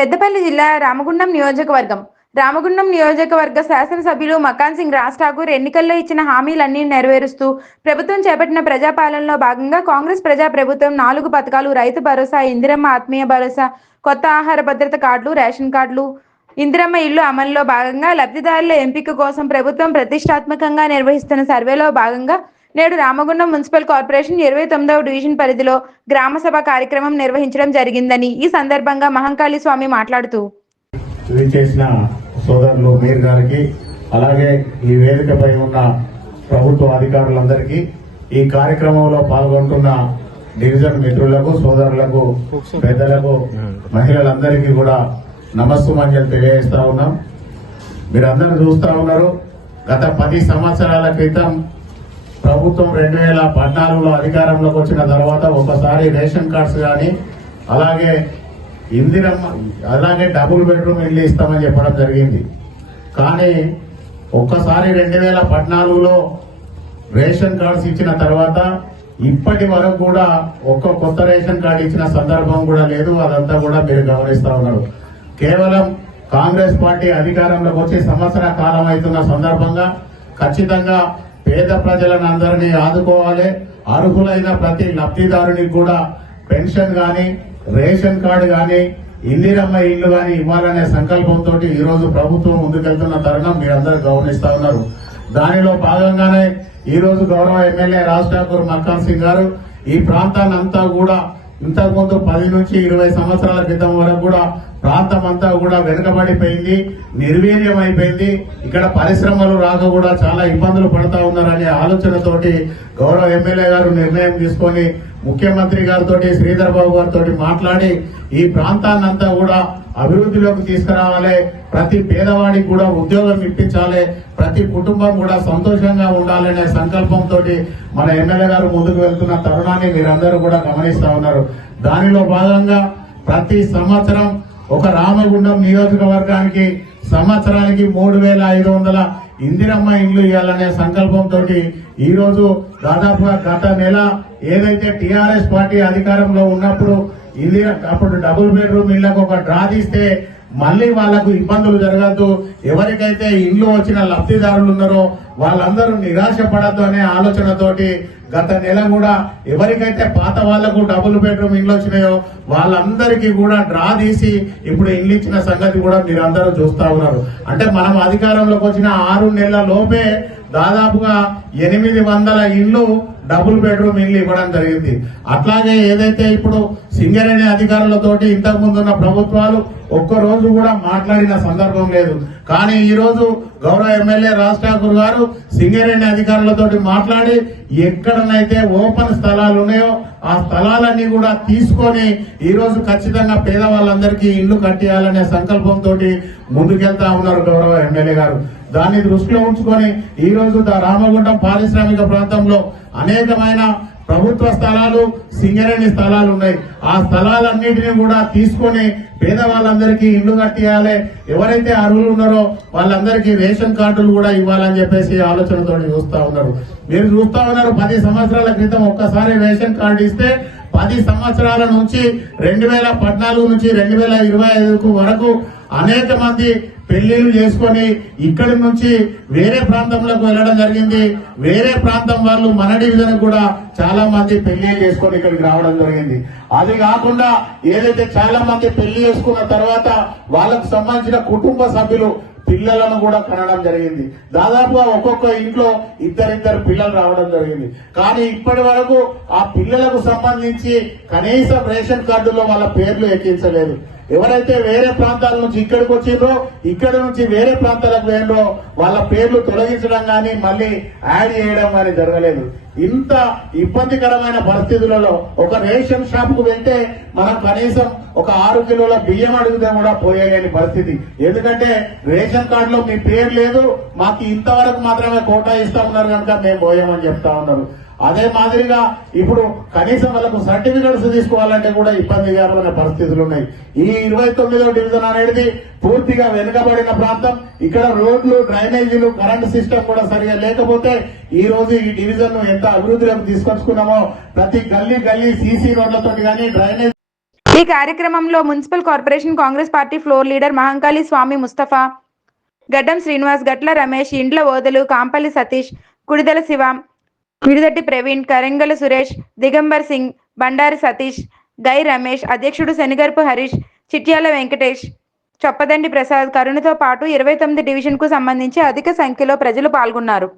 పెద్దపల్లి జిల్లా రామగుండం నియోజకవర్గ శాసనసభ్యులు మకాన్ సింగ్ రాజ్ ఠాకూర్ ఎన్నికల్లో ఇచ్చిన హామీలన్నీ నెరవేరుస్తూ ప్రభుత్వం చేపట్టిన ప్రజాపాలనలో భాగంగా కాంగ్రెస్ ప్రజా ప్రభుత్వం 4 పథకాలు రైతు భరోసా, ఇందిరమ్మ ఆత్మీయ భరోసా, కొత్త ఆహార భద్రత కార్డులు, రేషన్ కార్డులు, ఇందిరమ్మ ఇల్లు అమలులో భాగంగా లబ్ధిదారుల ఎంపిక కోసం ప్రభుత్వం ప్రతిష్టాత్మకంగా నిర్వహిస్తున్న సర్వేలో భాగంగా నేడు రామగుండం మున్సిపల్ కార్పొరేషన్ 29వ డివిజన్ పరిధిలో గ్రామసభ కార్యక్రమం నిర్వహించడం జరిగిందని ఈ సందర్భంగా మహంకాళి స్వామి మాట్లాడుతూ చేసిన సోదరులు మీర్ గారికి అలాగే ఈ వేదికపై ఉన్న ప్రభుత్వ అధికారులందరికీ ఈ కార్యక్రమంలో పాల్గొంటున్న డివిజన్ మిత్రులకు, సోదరులకు, పెద్దలకు, మహిళలందరికీ కూడా నమస్సుమాంజలు తెలియజేస్తా ఉన్నాం. మీరందరూ చూస్తా ఉన్నారు, గత 10 సంవత్సరాల క్రితం ప్రభుత్వం 2014లో అధికారంలోకి వచ్చిన తర్వాత ఒకసారి రేషన్ కార్డ్స్ కానీ అలాగే ఇందిరమ్మ అలాగే డబుల్ బెడ్రూమ్ ఇల్లు ఇస్తామని చెప్పడం జరిగింది. కానీ ఒక్కసారి 2014లో రేషన్ కార్డ్స్ ఇచ్చిన తర్వాత ఇప్పటి వరకు కూడా ఒక్క కొత్త రేషన్ కార్డు ఇచ్చిన సందర్భం కూడా లేదు. అదంతా కూడా మీరు గమనిస్తా ఉన్నారు. కేవలం కాంగ్రెస్ పార్టీ అధికారంలోకి వచ్చి సంవత్సర కాలం అవుతున్న సందర్భంగా ఖచ్చితంగా పేద ప్రజలను అందరినీ ఆదుకోవాలి, అర్హులైన ప్రతి లబ్ధిదారునికి కూడా పెన్షన్ గాని, రేషన్ కార్డు గాని, ఇందిరమ్మ ఇల్లు గాని ఇవ్వాలనే సంకల్పంతో ఈ రోజు ప్రభుత్వం ముందుకెళ్తున్న తరుణం మీరందరూ గమనిస్తా ఉన్నారు. దానిలో భాగంగానే ఈ రోజు గౌరవ ఎమ్మెల్యే రాజ్ ఠాకూర్ మకాన్ సింగ్ గారు ఈ ప్రాంతాన్ని అంతా కూడా ఇంతకుముందు 10 నుంచి 20 సంవత్సరాల క్రితం వరకు కూడా ప్రాంతం అంతా కూడా వెనుకబడిపోయింది, నిర్వీర్యం అయిపోయింది. ఇక్కడ పరిశ్రమలు రాక కూడా చాలా ఇబ్బందులు పడతా ఉన్నారనే ఆలోచనతోటి గౌరవ ఎమ్మెల్యే గారు నిర్ణయం తీసుకొని ముఖ్యమంత్రి గారితో, శ్రీధర్ బాబు గారితో మాట్లాడి ఈ ప్రాంతాన్ని అంతా కూడా అభివృద్ధిలోకి తీసుకురావాలి, ప్రతి పేదవాడికి కూడా ఉద్యోగం ఇప్పించాలి, ప్రతి కుటుంబం కూడా సంతోషంగా ఉండాలనే సంకల్పంతో మన ఎమ్మెల్యే గారు ముందుకు వెళ్తున్న తరుణాన్ని మీరందరూ కూడా గమనిస్తా ఉన్నారు. దానిలో భాగంగా ప్రతి సంవత్సరం ఒక రామగుండం నియోజకవర్గానికి సంవత్సరానికి 3500 ఇందిరమ్మ ఇల్లు ఇవ్వాలనే సంకల్పంతో ఈ రోజు దాదాపుగా గత నెల ఏదైతే టీఆర్ఎస్ పార్టీ అధికారంలో ఉన్నప్పుడు అప్పుడు డబుల్ బెడ్రూమ్ ఇళ్లకు ఒక డ్రా తీస్తే మళ్లీ వాళ్లకు ఇబ్బందులు జరగద్దు, ఎవరికైతే ఇల్లు వచ్చిన లబ్ధిదారులు ఉన్నారో వాళ్ళందరూ నిరాశ పడద్దు అనే ఆలోచనతోటి గత నెల కూడా ఎవరికైతే పాత వాళ్లకు డబుల్ బెడ్రూమ్ ఇల్లు వచ్చినాయో వాళ్ళందరికీ కూడా డ్రా తీసి ఇప్పుడు ఇల్లు ఇచ్చిన సంగతి కూడా మీరందరూ చూస్తా ఉన్నారు. అంటే మనం అధికారంలోకి వచ్చిన 6 నెలల లోపే దాదాపుగా 800 ఇల్లు డబుల్ బెడ్రూమ్ ఇల్లు ఇవ్వడం జరిగింది. అట్లాగే ఏదైతే ఇప్పుడు సింగరేణి అధికారులతోటి ఇంతకు ముందున్న ప్రభుత్వాలు ఒక్కరోజు కూడా మాట్లాడిన సందర్భం లేదు. కానీ ఈ రోజు గౌరవ ఎమ్మెల్యే రాజ్ ఠాకూర్ గారు సింగరేణి అధికారులతోటి మాట్లాడి ఎక్కడనైతే ఓపెన్ స్థలాలు ఉన్నాయో ఆ స్థలాలన్నీ కూడా తీసుకొని ఈ రోజు ఖచ్చితంగా పేదవాళ్ళందరికీ ఇల్లు కట్టియాలనే సంకల్పంతో ముందుకెళ్తా ఉన్నారు గౌరవ ఎమ్మెల్యే గారు. దాన్ని దృష్టిలో ఉంచుకొని ఈ రోజు రామగుండం పారిశ్రామిక ప్రాంతంలో అనేకమైన ప్రభుత్వ స్థలాలు, సింగరేణి స్థలాలు ఉన్నాయి. ఆ స్థలాలన్నింటినీ కూడా తీసుకొని పేదవాళ్ళందరికీ ఇల్లు కట్టియాలి, ఎవరైతే అర్హులు ఉన్నారో వాళ్ళందరికీ రేషన్ కార్డులు కూడా ఇవ్వాలని చెప్పేసి ఆలోచనతో చూస్తా ఉన్నారు. మీరు చూస్తా ఉన్నారు, 10 సంవత్సరాల క్రితం ఒక్కసారి రేషన్ కార్డు ఇస్తే 10 సంవత్సరాల నుంచి 2014 నుంచి 2025 వరకు అనేక మంది పెళ్లిళ్లు చేసుకొని ఇక్కడి నుంచి వేరే ప్రాంతంలోకి వెళ్లడం జరిగింది. వేరే ప్రాంతం వాళ్ళు మన డివిజన్ కూడా చాలా మంది పెళ్లి చేసుకొని ఇక్కడికి రావడం జరిగింది. అది కాకుండా ఏదైతే చాలా మంది పెళ్లి చేసుకున్న తర్వాత వాళ్ళకు సంబంధించిన కుటుంబ సభ్యులు పిల్లలను కూడా కనడం జరిగింది. దాదాపుగా ఒక్కొక్క ఇంట్లో ఇద్దరిద్దరు పిల్లలు రావడం జరిగింది. కానీ ఇప్పటి వరకు ఆ పిల్లలకు సంబంధించి కనీసం రేషన్ కార్డులో వాళ్ళ పేర్లు ఎక్కించలేదు. ఎవరైతే వేరే ప్రాంతాల నుంచి ఇక్కడికి వచ్చిండ్రో, ఇక్కడ నుంచి వేరే ప్రాంతాలకు వేయండ్రో వాళ్ళ పేర్లు తొలగించడం గానీ మళ్ళీ యాడ్ చేయడం గానీ జరగలేదు. ఇంత ఇబ్బందికరమైన పరిస్థితులలో ఒక రేషన్ షాప్ కు వెళ్తే మనం కనీసం ఒక 6 కిలోల బియ్యం అడిగితే కూడా పోయలేని పరిస్థితి. ఎందుకంటే రేషన్ కార్డులో మీ పేరు లేదు, మాకు ఇంతవరకు మాత్రమే కోటా ఇస్తా ఉన్నారు కనుక మేము పోయామని చెప్తా ఉన్నారు. అదే మాదిరిగా ఇప్పుడు కనీసం వాళ్ళకు సర్టిఫికెట్స్ తీసుకోవాలంటే కూడా ఇబ్బందికరమైన పరిస్థితులు ఉన్నాయి. ఈ 29వ డివిజన్ అనేది పూర్తిగా వెనుకబడిన ప్రాంతం. ఇక్కడ రోడ్లు, డ్రైనేజీలు, కరెంట్ సిస్టమ్ కూడా సరిగా లేకపోతే ఈ రోజు ఈ డివిజన్ ను ఎంత అభివృద్ధిలోకి తీసుకొచ్చుకున్నామో ప్రతి గల్లీ సీసీ రోడ్లతో కానీ డ్రైనేజ్ ఈ కార్యక్రమంలో municipal corporation Congress party floor leader Mahankali Swamy Mustafa, Gaddam Srinivas, గట్ల రమేష్, ఇండ్ల ఓదలు, కాంపల్లి సతీష్, కుడిదల శివ, విడిదట్టి ప్రవీణ్, కరెంగల సురేష్, దిగంబర్ సింగ్, బండారి సతీష్, గై రమేష్, అధ్యక్షుడు శనిగర్పు హరీష్, చిట్యాల వెంకటేష్, చొప్పదండి ప్రసాద్, కరుణతో పాటు 29 డివిజన్కు సంబంధించి అధిక సంఖ్యలో ప్రజలు పాల్గొన్నారు.